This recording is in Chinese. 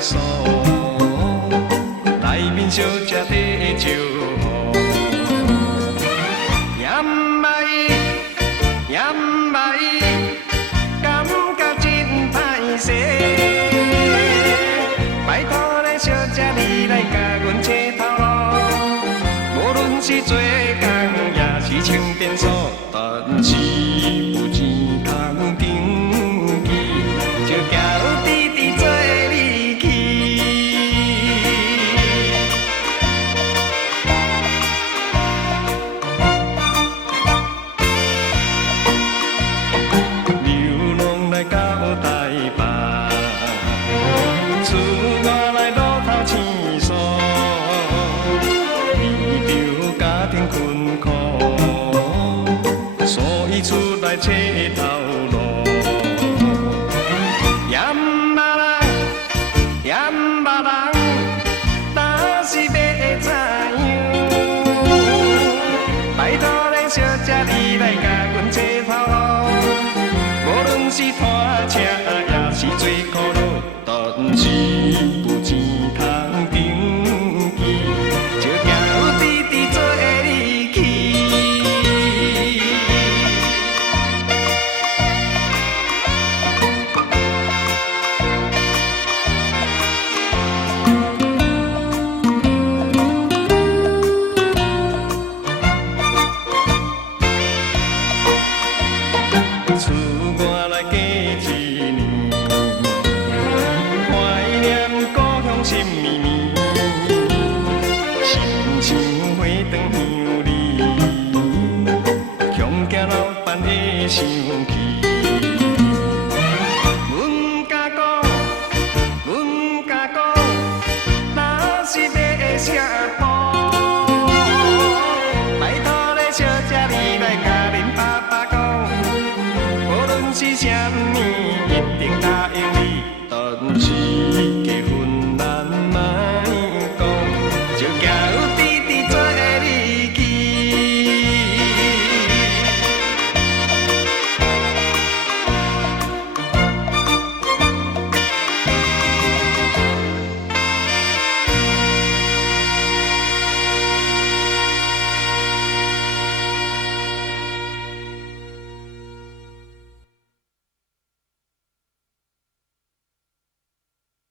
所，内面小姐在招呼，也唔爱，也唔爱，感觉真歹势。拜托咧，小姐你来甲阮找头路，无论是做工也是穿便所，但是有钱通登记，就交弟弟做你去。流浪来到台北，厝外来路头青山，为着家庭困苦。所以出来找头路，也唔捌人，也唔捌人，但是要怎样？拜托咧，小姐你来甲阮找头路，无论是拖车也是做苦劳，但是有钱通登记，就交弟弟做你去。厝外来过一年，怀念故乡心绵绵，心像花灯香里，乡家老伴会想起。